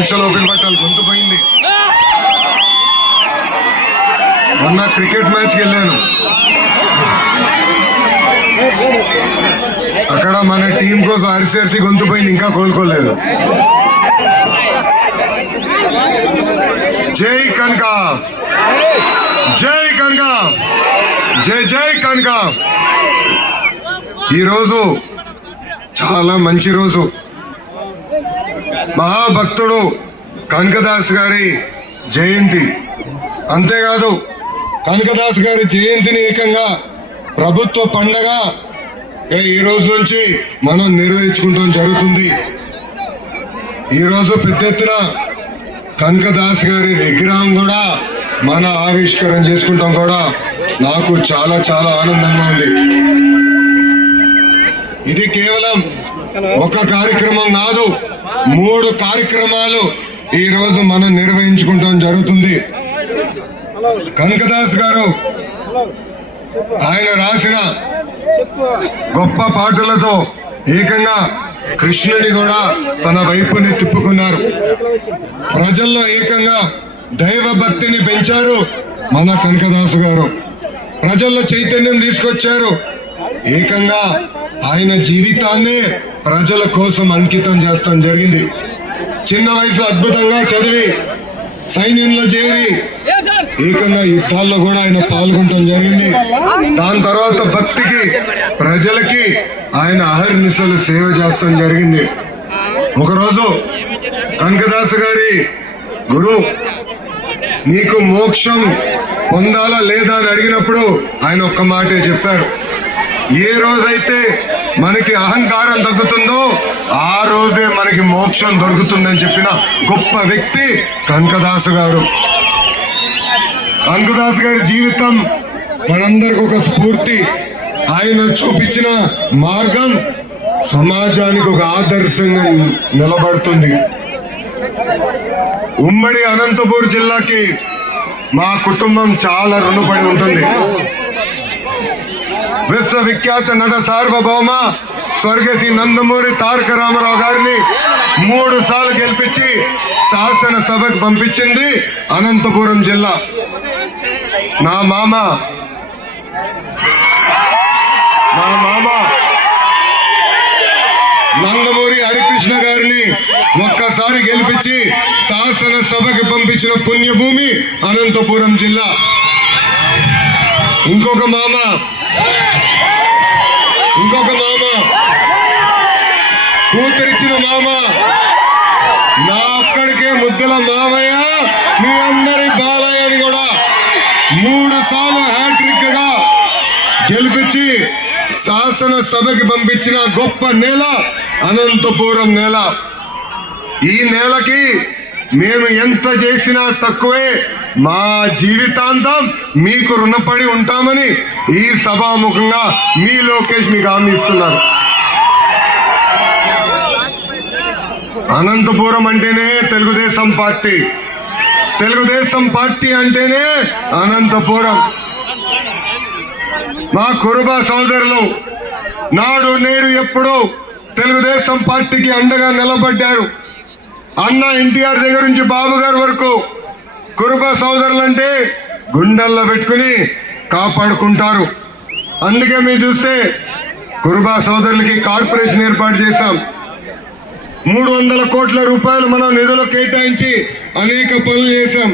నిమిషాలు ఓపిక పట్టాలి, గొంతు పోయింది. మొన్న క్రికెట్ మ్యాచ్కి వెళ్ళాను, అక్కడ మన టీం కోసం అరిసి గొంతు పోయింది, ఇంకా కోలుకోలేదు. జై కనక, జై కనక, జై జై కనక. ఈరోజు చాలా మంచి రోజు. మహాభక్తుడు కనకదాస్ గారి జయంతి. అంతేకాదు కనకదాస్ గారి జయంతిని ఏకంగా ప్రభుత్వ పండగ ఈ రోజు నుంచి మనం నిర్వహించుకుంటాం జరుగుతుంది. ఈరోజు పెద్ద ఎత్తున కనకదాస్ గారి విగ్రహం కూడా మన ఆవిష్కరణ చేసుకుంటాం కూడా నాకు చాలా చాలా ఆనందంగా ఉంది. ఇది కేవలం ఒక కార్యక్రమం కాదు, 3 కార్యక్రమాలు ఈ రోజు మనం నిర్వహించుకుంటాం జరుగుతుంది. కనకదాస్ గారు ఆయన రాసిన గొప్ప పాటలతో ఏకంగా కృష్ణుడి కూడా తన వైపుని తిప్పుకున్నారు. ప్రజల్లో ఏకంగా దైవ భక్తిని పెంచారు మన కనకదాసు గారు. ప్రజల్లో చైతన్యం తీసుకొచ్చారు. ఏకంగా ఆయన జీవితాన్ని ప్రజల కోసం అంకితం చేస్తాం జరిగింది. చిన్న వయసులో అద్భుతంగా చదివి సైన్యంలో చేరి ఏకంగా యుద్ధాల్లో కూడా ఆయన పాల్గొనడం జరిగింది. దాని తర్వాత భక్తికి ప్రజలకి ఆయన అహర్నిశలు సేవ చేస్తాం జరిగింది. ఒకరోజు కనకదాసు గారి గురు నీకు మోక్షం పొందాలా లేదా అని అడిగినప్పుడు ఆయన ఒక్క మాటే చెప్పారు, ఏ రోజైతే మనకి అహంకారం తగ్గుతుందో ఆ రోజే మనకి మోక్షం దొరుకుతుందని చెప్పిన గొప్ప వ్యక్తి కనకదాసు గారు. కనకదాసు గారి జీవితం మనందరికి ఒక స్ఫూర్తి. ఆయన చూపించిన మార్గం సమాజానికి ఒక ఆదర్శంగా నిలబడుతుంది. ఉమ్మడి అనంతపూర్ జిల్లాకి మా కుటుంబం చాలా రుణపడి ఉంటుంది. విశ్వవిఖ్యాత నట సార్వభౌమ స్వర్గశ్రీ నందమూరి తారక రామారావు గారిని 3 సార్లు గెలిపించి శాసనసభకు పంపించింది అనంతపురం జిల్లా. నా మామ నందమూరి హరికృష్ణ గారిని ఒక్కసారి గెలిపించి శాసనసభకు పంపించిన పుణ్యభూమి అనంతపురం జిల్లా. ఇంకొక మామ కూతురిచ్చిన మామ నా ఒక్కడికే ముద్దుల మామయ్య మీ అందరి బాలయ్య అని కూడా 3 సార్లు హ్యాట్రిక్ గా గెలిపించి శాసనసభకి పంపించిన గొప్ప నేల అనంతపురం నేల. ఈ నేలకి మేము ఎంత చేసినా తక్కువే. మా జీవితాంతం మీకు రుణపడి ఉంటామని ఈ సభాముఖంగా మీ లోకేష్ మీకు హామీ ఇస్తున్నారు. అనంతపురం అంటేనే తెలుగుదేశం పార్టీ, తెలుగుదేశం పార్టీ అంటేనే అనంతపురం. మా కురుబ సోదరులు నాడు నేడు ఎప్పుడూ తెలుగుదేశం పార్టీకి అండగా నిలబడ్డారు. అన్న ఎన్టీఆర్ దగ్గర నుంచి బాబు గారి వరకు కురుబ సోదరులు అంటే గుండెల్లో పెట్టుకుని కాపాడుకుంటారు. అందుకే మీరు చూస్తే కురుబ సోదరులకి కార్పొరేషన్ ఏర్పాటు చేశాం. 300 కోట్ల రూపాయలు మనం నిధులు కేటాయించి అనేక పనులు చేశాం.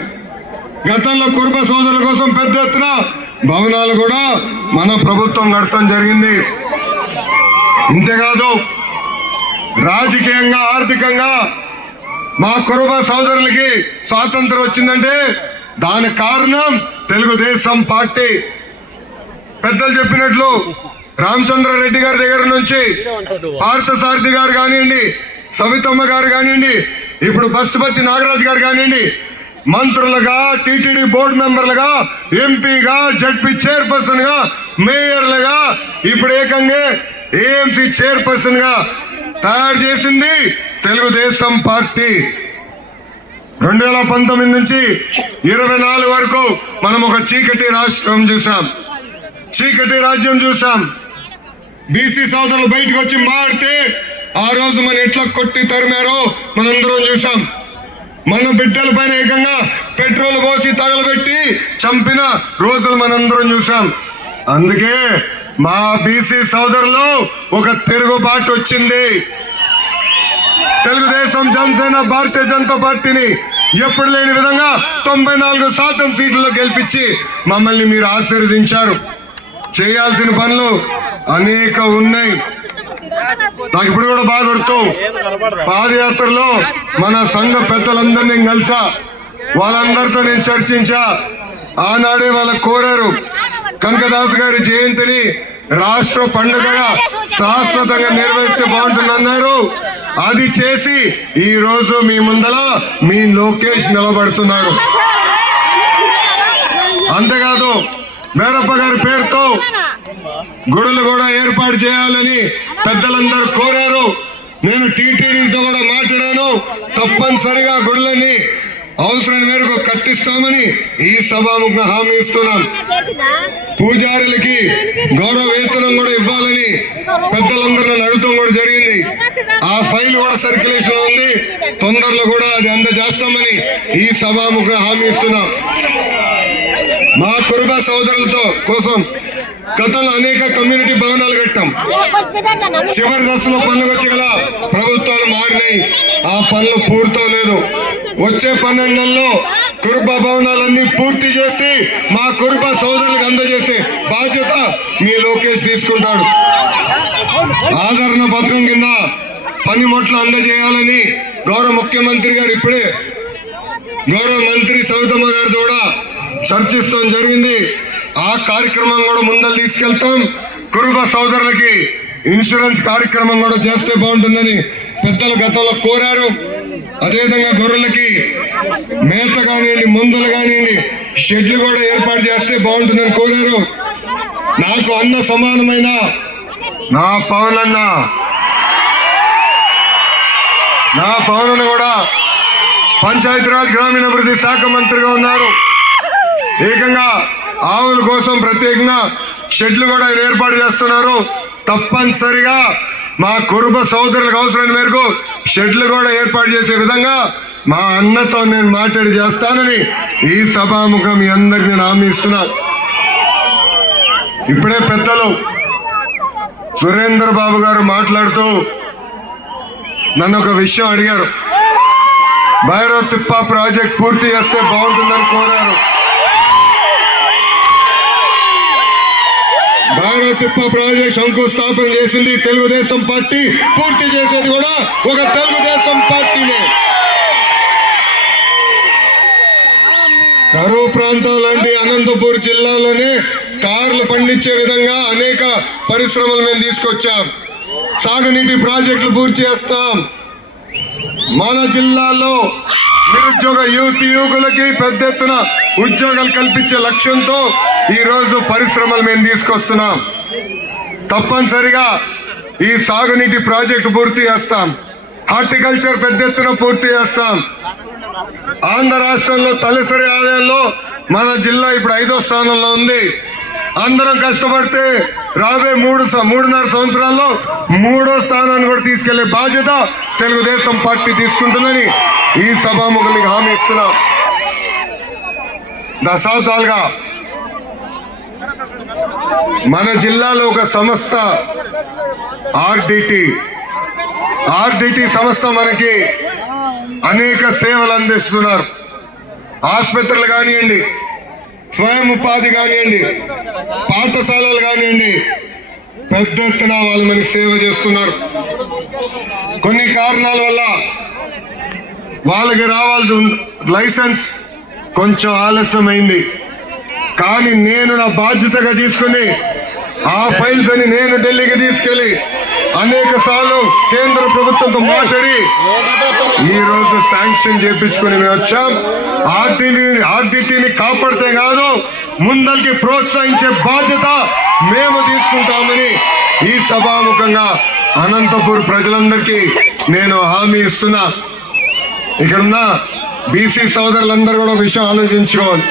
గతంలో కురుబ సోదరుల కోసం పెద్ద ఎత్తున భవనాలు కూడా మన ప్రభుత్వం కడతాం జరిగింది. ఇంతేకాదు రాజకీయంగా ఆర్థికంగా మా కురుబ సోదరులకి స్వాతంత్రం వచ్చిందంటే దానికి కారణం తెలుగుదేశం పార్టీ. పెద్దలు చెప్పినట్లు రామచంద్రారెడ్డి గారి దగ్గర నుంచి పార్థసారథి గారు కానివ్వండి, సవితమ్మ గారు కానివ్వండి, ఇప్పుడు బస్సుపతి నాగరాజు గారు కానివ్వండి, మంత్రులుగా, టీటీడీ బోర్డు మెంబర్లుగా, ఎంపీగా, జడ్పీ చైర్పర్సన్ గా, మేయర్లుగా, ఇప్పుడు ఏకంగా ఏఎంసీ చైర్పర్సన్ గా తయారు చేసింది తెలుగుదేశం పార్టీ. 2019 నుంచి 24 వరకు మనం ఒక చీకటి రాష్ట్రం చూసాం, చీకటి రాజ్యం చూసాం. బీసీ సోదరులు బయటకు వచ్చి మారితే ఆ రోజు మన ఎట్లా కొట్టి తరిమారో మనందరం చూసాం. మన బిడ్డల పైన ఏకంగా పెట్రోల్ పోసి తగలబెట్టి చంపిన రోజులు మనందరం చూసాం. అందుకే మా బీసీ సోదరులు ఒక తిరుగుబాటు వచ్చింది. తెలుగుదేశం, జనసేన, భారతీయ జనతా పార్టీని ఎప్పుడు లేని విధంగా 94% సీట్లలో గెలిపించి మమ్మల్ని మీరు ఆశీర్వదించారు. చేయాల్సిన పనులు అనేక ఉన్నాయి. నాకు ఇప్పుడు కూడా బాగా గుర్తు, పాదయాత్రలో మన సంఘ పెద్దలందరినీ కలిసా, వాళ్ళందరితో నేను చర్చించా. ఆనాడే వాళ్ళకు కోరారు కనకదాస్ గారి జయంతిని రాష్ట్ర పండుగగా శాశ్వతంగా నిర్వహిస్తే బాగుంటుందన్నారు. అది చేసి ఈ రోజు మీ ముందల మీ లోకేష్ నిలబడుతున్నాడు. అంతేకాదు మేరప్ప గారి పేరుతో గుడులు కూడా ఏర్పాటు చేయాలని పెద్దలందరూ కోరారు. నేను టీటీడీతో కూడా మాట్లాడాను. తప్పనిసరిగా గుడులని అవసరం మేరకు కట్టిస్తామని ఈ సభాముఖంగా హామీ ఇస్తున్నాం. పూజారులకి గౌరవ వేతనం కూడా ఇవ్వాలని పెద్దలందరూ అడుగుతాం కూడా జరిగింది. ఆ ఫైల్ కూడా సర్క్యులేషన్ ఉంది. తొందరలో కూడా అది అందజేస్తామని ఈ సభాముఖంగా హామీ ఇస్తున్నాం. మా కురుబ సోదరులతో కోసం గతంలో అనేక కమ్యూనిటీ భవనాలు కట్టాం. చివరి దశలో పనులు వచ్చి గల ప్రభుత్వాలు మారినాయి. ఆ పనులు పూర్తవలేదు. వచ్చే 12 నెలల్లో కురుబ భవనాలన్నీ పూర్తి చేసి మా కురుబ సోదరులకు అందజేసే బాధ్యత మీ లోకేష్ తీసుకుంటాడు. ఆదరణ పథకం కింద పనిముట్లు అందజేయాలని గౌరవ ముఖ్యమంత్రి గారు ఇప్పుడే గౌరవ మంత్రి సవితమ్మ గారితో కూడా చర్చిస్తాం జరిగింది. ఆ కార్యక్రమం కూడా ముందలు తీసుకెళ్తాం. కురుబ సోదరులకి ఇన్సూరెన్స్ కార్యక్రమం కూడా చేస్తే బాగుంటుందని పెద్దలు గతంలో కోరారు. అదేవిధంగా గొర్రెలకి మేత కానివ్వండి, మందులు కానివ్వండి, షెడ్లు కూడా ఏర్పాటు చేస్తే బాగుంటుందని కోరారు. నాకు అన్న సమానమైన నా పవనన్న కూడా పంచాయతీరాజ్ గ్రామీణాభివృద్ధి శాఖ మంత్రిగా ఉన్నారు. ఏకంగా ఆవుల కోసం ప్రత్యేకంగా షెడ్లు కూడా ఆయన ఏర్పాటు చేస్తున్నారు. తప్పనిసరిగా మా కురుబ సోదరులకు అవసరం మేరకు షెడ్లు కూడా ఏర్పాటు చేసే విధంగా మా అన్నతో నేను మాట్లాడి చేస్తానని ఈ సభాముఖం మీ అందరికి నేను హామీ ఇస్తున్నా. ఇప్పుడే పెద్దలు సురేందర్ బాబు గారు మాట్లాడుతూ నన్ను ఒక విషయం అడిగారు. భైరవ్ తిప్ప ప్రాజెక్ట్ పూర్తి చేస్తే బాగుంటుందని కోరారు. భైరవ్ తిప్ప ప్రాజెక్ట్ శంకుస్థాపన చేసింది తెలుగుదేశం పార్టీ, పూర్తి చేసేది కూడా ఒక తెలుగుదేశం పార్టీనే. కరువు ప్రాంతం లాంటి అనంతపూర్ జిల్లాలోనే కార్లు పండించే విధంగా అనేక పరిశ్రమలు మేము తీసుకొచ్చాం. సాగునీటి ప్రాజెక్టులు పూర్తి చేస్తాం. మన జిల్లాలో నిరుద్యోగ యువకులకి పెద్ద ఎత్తున ఉద్యోగాలు కల్పించే లక్ష్యంతో ఈ రోజు పరిశ్రమలు మేము తీసుకొస్తున్నాం. తప్పనిసరిగా ఈ సాగునీటి ప్రాజెక్టు పూర్తి చేస్తాం. హార్టికల్చర్ పెద్ద ఎత్తున పూర్తి చేస్తాం. ఆంధ్ర రాష్ట్రంలో తలసరి ఆదాయంలో మన జిల్లా ఇప్పుడు 5వ స్థానంలో ఉంది. అందరం కష్టపడితే రాబోయే 3.5 సంవత్సరాల్లో 3వ స్థానాన్ని కూడా తీసుకెళ్లే బాధ్యత తెలుగుదేశం పార్టీ తీసుకుంటుందని ఈ సభాముఖులకు హామీ ఇస్తున్నాం. దశాబ్దాలుగా మన జిల్లాలో ఒక సంస్థ ఆర్డిటి సంస్థ మనకి అనేక సేవలు అందిస్తున్నారు. ఆసుపత్రులు కానివ్వండి, స్వయం ఉపాధి కానివ్వండి, పాఠశాలలు కానివ్వండి, పెద్ద ఎత్తున వాళ్ళు మనకి సేవ చేస్తున్నారు. కొన్ని కారణాల వల్ల వాళ్ళకి రావాల్సిన లైసెన్స్ కొంచెం ఆలస్యమైంది. కానీ నేను నా బాధ్యతగా తీసుకుని ఆ ఫైల్స్ అని నేను ఢిల్లీకి తీసుకెళ్లి అనేక సార్లు కేంద్ర ప్రభుత్వంతో మాట్లాడి ఈ రోజు శాంక్షన్ చేయించుకుని మేము వచ్చాం. ఆర్డిటిని కాపాడితే కాదు, ముందరికి ప్రోత్సహించే బాధ్యత మేము తీసుకుంటామని ఈ సభాముఖంగా అనంతపూర్ ప్రజలందరికీ నేను హామీ ఇస్తున్నా. ఇక్కడున్న బీసీ సోదరులందరూ కూడా విషయం ఆలోచించుకోవాలి.